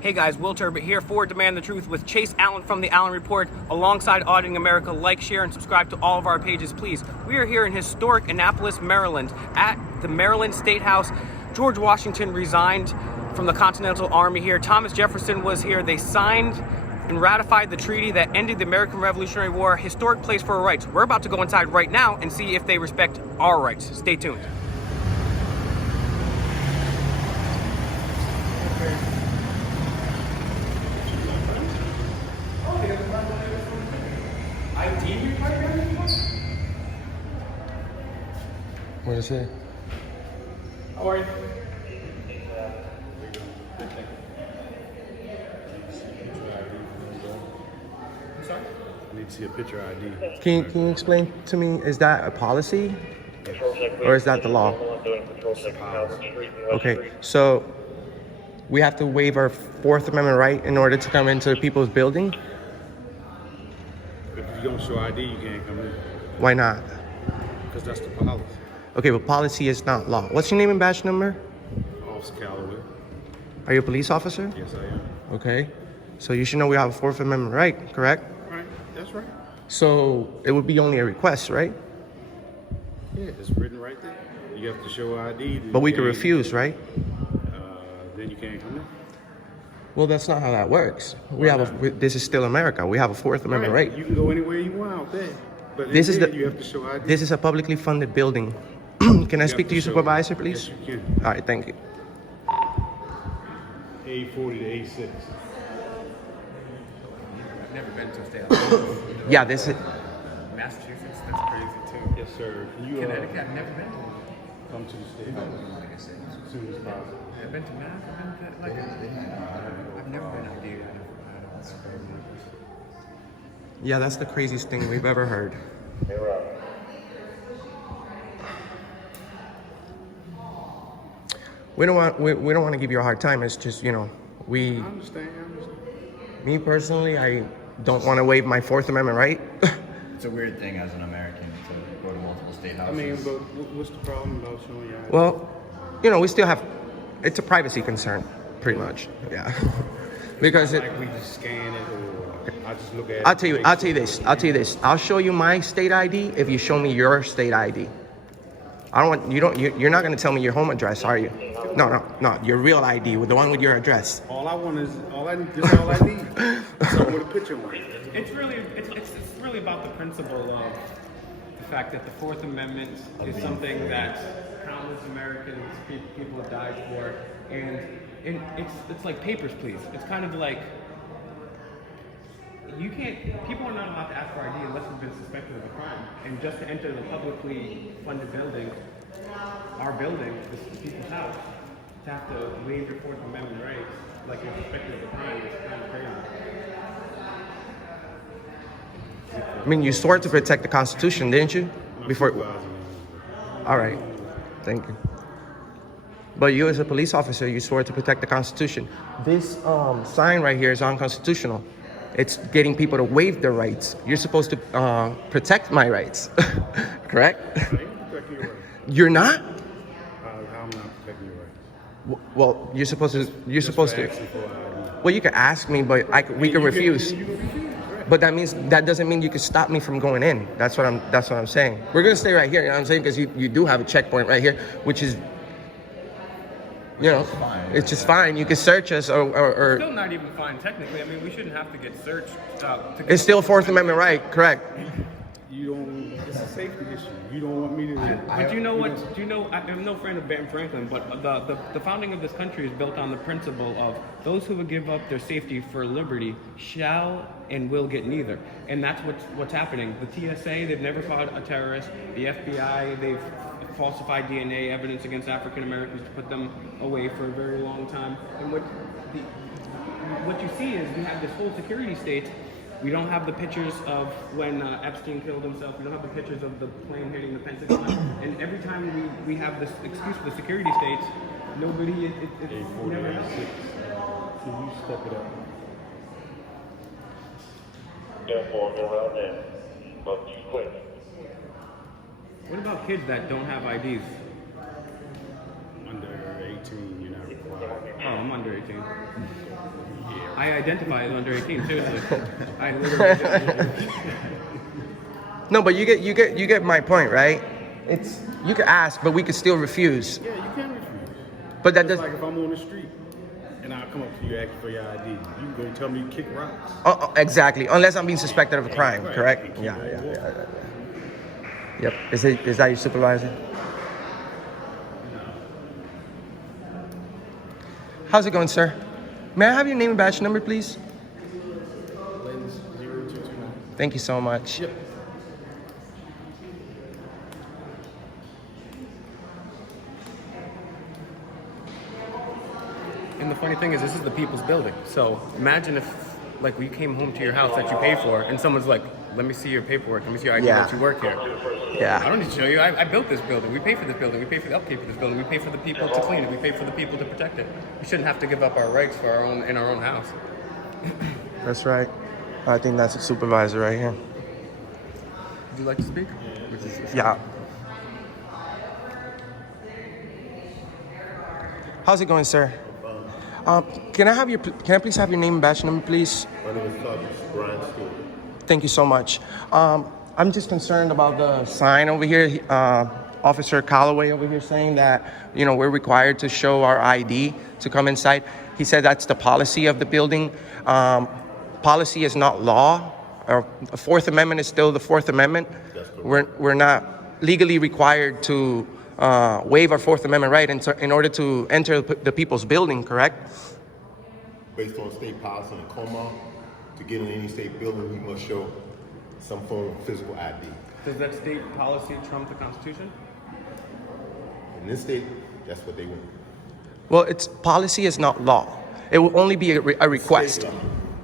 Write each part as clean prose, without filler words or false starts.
Hey guys, Will Turbot here for Demand the Truth with Chase Allen from the Allen Report, alongside Auditing America. Like, share, and subscribe to all of our pages, please. We are here in historic Annapolis, Maryland, at the Maryland State House. George Washington resigned from the Continental Army here. Thomas Jefferson was here. They signed and ratified the treaty that ended the American Revolutionary War. Historic place for our rights. We're about to go inside right now and see if they respect our rights. Stay tuned. What is it? How are you? I'm sorry? I need to see a picture ID. Can you explain to me, is that a policy or is that the law? Okay, so we have to waive our Fourth Amendment right in order to come into people's building? If you don't show ID, you can't come in. Why not? Because that's the policy. Okay, but policy is not law. What's your name and badge number? Officer Calloway. Are you a police officer? Yes, I am. Okay, so you should know we have a Fourth Amendment right, correct? Right, that's right. So it would be only a request, right? Yeah, it's written right there. You have to show ID. But we could refuse, right? Then you can't come in. Well, that's not how that works. This is still America. We have a Fourth Amendment right. You can go anywhere you want out there. But This is you have to show ID. This is a publicly funded building. Can I speak to your supervisor, please? Yes, you can. All right, thank you. A40 to A6. I've never been to a state house. Yeah, this is. Massachusetts, that's crazy too. Yes, sir. Can you Connecticut, I've never been to. come to the state house Like I said, as soon as possible? I've been to Mass, I've been to, I've never been out there. Yeah, that's the craziest thing we've ever heard. We don't want to give you a hard time. It's just, you know, I understand. me personally, I don't want to waive my Fourth Amendment right. It's a weird thing as an American to go to multiple state I houses. mean, but what's the problem about showing your ID? Well, you know, we still have. It's a privacy concern, pretty much. Yeah, because it. Like we just scan it, or I just look at it. I'll tell you this. I'll show you my state ID if you show me your state ID. I don't want you're not going to tell me your home address, are you? No. Your real ID, with the one with your address. All I need. Something with a picture on it. It's really about the principle of the fact that the Fourth Amendment is something that countless Americans, people have died for, and it's like papers, please. It's kind of like people are not allowed to ask for ID unless they've been suspected of a crime, and just to enter the publicly funded building, our building, this people's house, to have to waive your Fourth Amendment rights like you're suspected of a crime is kind of crazy. I mean, you swore to protect the Constitution, didn't you? Before. All right, thank you. But you, as a police officer, you swore to protect the Constitution. This sign right here is unconstitutional. It's getting people to waive their rights. You're supposed to protect my rights, correct? I ain't protecting your rights. You're not. I'm not protecting your rights. Well, you're supposed to. You're supposed to. Asking for ID. Well, you can ask me, but we can refuse. You can refuse, right? But that doesn't mean you can stop me from going in. That's what I'm saying. We're gonna stay right here. You know what I'm saying? Because you do have a checkpoint right here, which is, you know, it's just fine. You can search us or Still not even fine technically. I mean, we shouldn't have to get searched. it's still Fourth Amendment right, correct? You don't. It's a safety issue. You don't want me to. But you know what? Do you know? I'm no friend of Ben Franklin, but the founding of this country is built on the principle of those who would give up their safety for liberty shall and will get neither. And that's what's happening. The TSA, they've never caught a terrorist. The FBI, they've falsified DNA evidence against African Americans to put them away for a very long time. And what you see is we have this whole security state. We don't have the pictures of when Epstein killed himself. We don't have the pictures of the plane hitting the Pentagon. And every time we have this excuse for the security states, nobody, it's never happened. Can you step it up? Therefore, go around there, but you quit. What about kids that don't have IDs? Under 18, you're not required. Oh, I'm under 18. I identify as under 18. Seriously, I literally. No, but you get my point, right? It's you can ask, but we can still refuse. Yeah, you can refuse. But that It's does. like if I'm on the street and I come up to you asking for your ID, you can go tell me you kick rocks. Exactly. Unless I'm being suspected of a crime, Right. correct? Yeah. Yep. Is that your supervisor? How's it going, sir? May I have your name and badge number, please? Lens 0229. Thank you so much. Yep. And the funny thing is, this is the people's building. So imagine if, like, we came home to your house that you pay for, and someone's like, "Let me see your paperwork. Let me see your ID Yeah. that you work here." I Yeah. don't need to show you. I built this building. We pay for this building. We pay for the upkeep of this building. We pay for the people to clean it. We pay for the people to protect it. We shouldn't have to give up our rights for our own in our own house. That's right. I think that's a supervisor right here. Would you like to speak? Yeah. How's it going, sir? Can I please have your name and badge number, please? My name is Brian Stewart. Thank you so much. I'm just concerned about the sign over here. Officer Calloway over here saying that, we're required to show our ID to come inside. He said that's the policy of the building. Policy is not law. The Fourth Amendment is still the Fourth Amendment. That's correct. We're not legally required to waive our Fourth Amendment right in order to enter the people's building, correct? Based on state policy in Como, to get in any state building, we must show some form of physical ID. Does that state policy trump the Constitution? In this state, that's what they want. Well, it's policy is not law. It will only be a request. State law.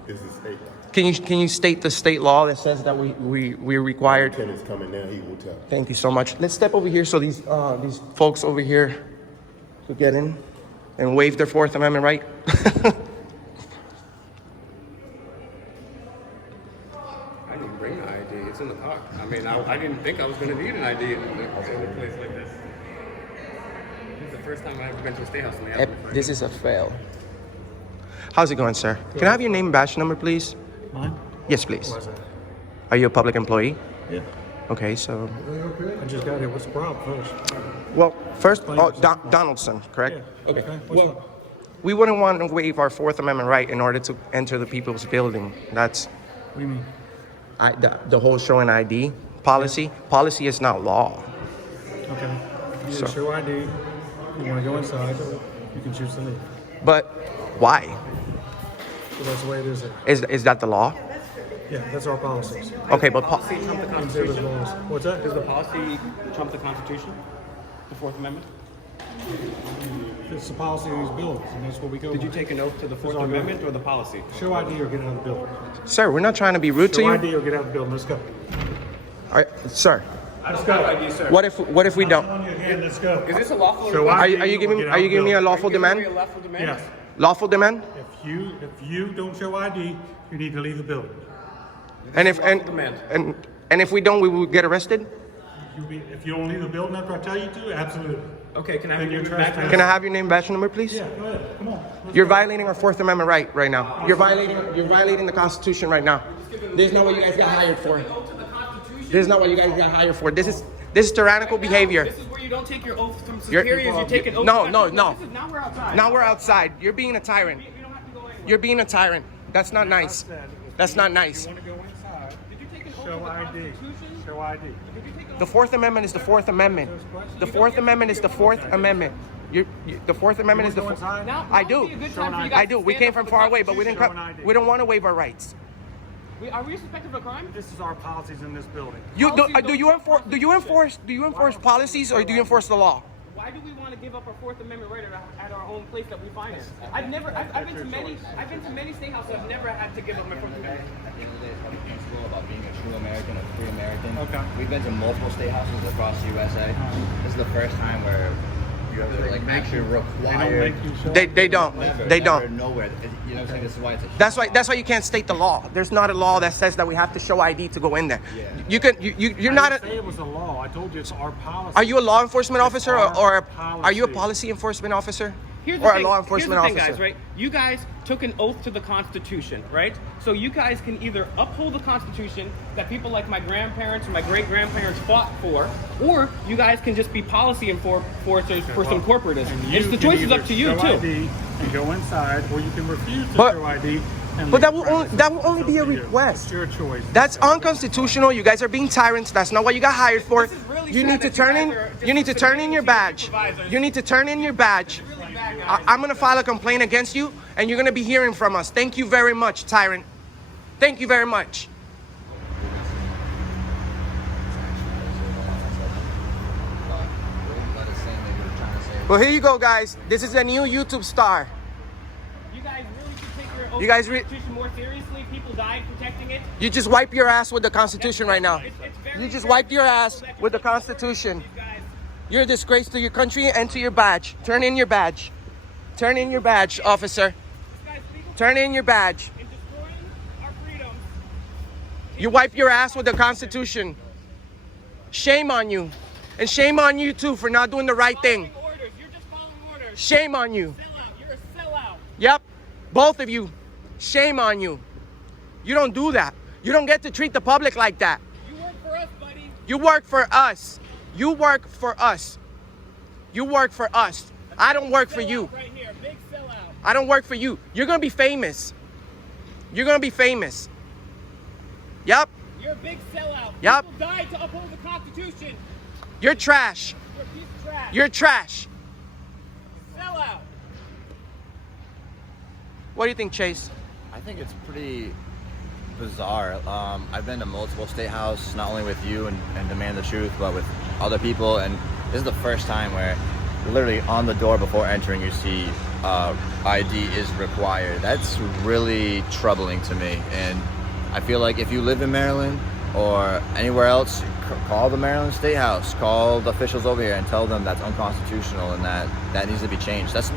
This is state law. Can you state the state law that says that we're required? Tenants coming down, he will tell. Thank you so much. Let's step over here so these folks over here could get in and waive their Fourth Amendment right. I didn't bring an ID. It's in the car. I mean, I didn't think I was going to need an ID in a place like this. This is the first time I've ever been to a state house and they asked me for This is a fail. How's it going, sir? Can I have your name and badge number, please? Mine? Yes, please. Why is that? Are you a public employee? Yeah. Okay, so I just got here. What's the problem first? well, first, Donaldson, correct? Yeah. Okay. What's Well, up? we wouldn't want to waive our Fourth Amendment right in order to enter the people's building. That's What do you mean? the whole showing ID policy. Policy is not law. Okay. You So- show ID. You want to go inside, you can choose to leave. But why? So that's the way it is there. Is that the law? Yeah, that's our policies. Okay, but policy trump the Exhibit Constitution? laws. What's that? Does the policy trump the Constitution? The Fourth Amendment? It's the policy of these buildings, and that's what we go Did you by. take an oath to the Fourth all good. Amendment or the policy? Show ID or get out of the building. sir, we're not trying to be rude to Show you. ID or get out of the building. Let's go. Sir, I don't have ID, sir. what if we don't? On your hand, let's go. Is this a lawful Show request? ID Are you or giving get out are of you the giving me a building. lawful demand? Give me a lawful demand? Yes. Lawful demand? If you don't show ID, you need to leave the building. And if Lawful demand. and if we don't, we will get arrested. If you don't leave the building after I tell you to, absolutely. Okay, can I have Then your you're badge? trespassing. Can I have your name, and badge number, please? Yeah, go ahead. Come on. Let's You're go. violating our Fourth Amendment right now. You're violating the Constitution right now. This is not what you guys got hired for. This is not what you guys got hired for. This is tyrannical behavior. This is where you don't take your oath from You're- superiors. You take an oath. No, from- no. This is, now we're outside. Now we're outside. You're being a tyrant. We don't have to go anywhere. You're being a tyrant. That's not nice. That's not nice. You want to go inside? Did you take an oath to Show the ID. Constitution? Show ID. Did you take an The Fourth Amendment is the Fourth Amendment. The Fourth Amendment is the Fourth Amendment. The Fourth Amendment is the. Go Fourth. inside? Now I would do. be a good Show time an for you ID. guys I do. to We stand came up from for far the away, but we didn't come. Constitution. ID. We don't want to waive our rights. Are we suspected of a crime? This is our policies in this building. Do you enforce policies or do you enforce the law? Why do we want to give up our Fourth Amendment right at our own place that we finance? I've been to many state houses. I've never had to give up my Fourth Amendment. At the end of the day, it's about being principle, about being a true American, a free American. Okay. We've been to multiple state houses across the USA. This is the first time where you have to actually require. They don't. Never, They never, don't. Nowhere. You know what I'm saying? This is why it's a. That's why you can't state the law. There's not a law that says that we have to show ID to go in there. Yeah. You're I not didn't say a. it was a law. I told you it's our policy. Are you a law enforcement officer or our are you a policy. policy enforcement officer? Here's or the a law enforcement Here's the officer. thing, guys, right? You guys took an oath to the Constitution, right? So you guys can either uphold the Constitution that people like my grandparents and my great-grandparents fought for, or you guys can just be policy enforcers for some corporatism. And you The can choice is either up to you, show too. ID and go inside, or you can refuse to But- show ID. And but leave that will only premises. be a It's up to you. request. It's your choice. That's unconstitutional. You guys are being tyrants. That's not what you got hired for. This is really You sad need to that you turn guys in. are just You need to turn in your badge. supervisors. You need to turn in your badge. Really bad, guys. I'm gonna file a complaint against you, and you're gonna be hearing from us. Thank you very much, tyrant. Thank you very much. Well, here you go, guys. This is a new YouTube star. You guys really should take your oath You guys to the Constitution more seriously. People died protecting it. You just wipe your ass with the Constitution right now. It's very, You just very wiped your ass critical that with the you take your oath. Constitution. These guys- You're a disgrace to your country and to your badge. Turn in your badge. Turn in your badge, officer. these guys legal Turn in your badge. in destroying our freedoms. You wipe your ass with the Constitution. Shame on you. And shame on you too for not doing the right thing. Following orders. You're just following orders. Shame on you. Sellout. You're a sellout. Yep. Both of you. Shame on you. You don't do that. You don't get to treat the public like that. You work for us, buddy. You work for us. You work for us. You work for us. I don't work for you. Sellout right here. Big sellout. I don't work for you. You're gonna be famous. You're gonna be famous. Yep. You're a big sellout. Yup. People died to uphold the Constitution. You're trash. You're a piece of trash. You're trash. sellout. What do you think, Chase? I think it's pretty bizarre. I've been to multiple state houses, not only with you and Demand the Truth, but with other people, and this is the first time where literally on the door before entering you see ID is required. That's really troubling to me, and I feel like if you live in Maryland or anywhere else, call the Maryland State House, call the officials over here and tell them that's unconstitutional and that needs to be changed. That's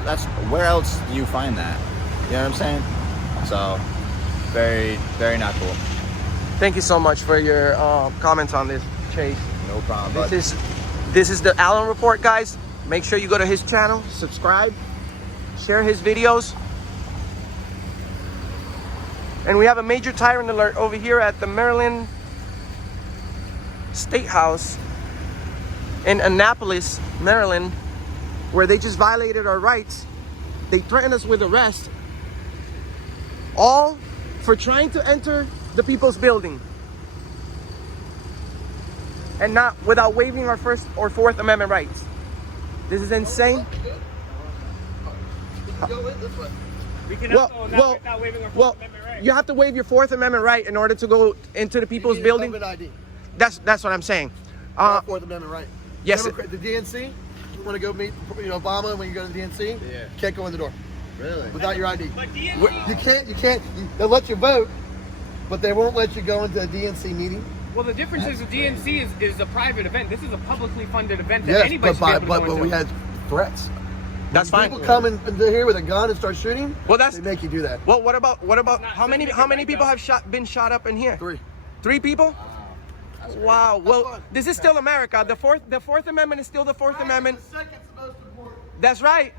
where else do you find that? You know what I'm saying? So, very, very not cool. Thank you so much for your comments on this, Chase. No problem, bud. This is the Allen Report, guys. Make sure you go to his channel, subscribe, share his videos. And we have a major tyrant alert over here at the Maryland State House in Annapolis, Maryland, where they just violated our rights. They threatened us with arrest, all for trying to enter the people's building and not without waiving our First or Fourth Amendment rights. This is insane. We cannot go now without waiving our Fourth Amendment right. You have to waive your Fourth Amendment right in order to go into the people's building. ID. That's what I'm saying. Fourth Amendment right. Yes. Democrat, the DNC. You want to go meet, Obama when you go to the DNC? Yeah. Can't go in the door Really? without your ID. But DNC, You can't. They'll let you vote, but they won't let you go into a DNC meeting. well, the difference is the DNC is a private event. This is a publicly funded event that Yes, anybody should be able to but go into. we had threats. That's fine. People come in here with a gun and start shooting. Well, that's- they make you do that. Well, what about not- how many doesn't make it right, people though. have been shot up in here? 3. 3 people? Wow. Well, fine. this is still America. The Fourth Amendment is still the Fourth Amendment. The second's the most important. That's right.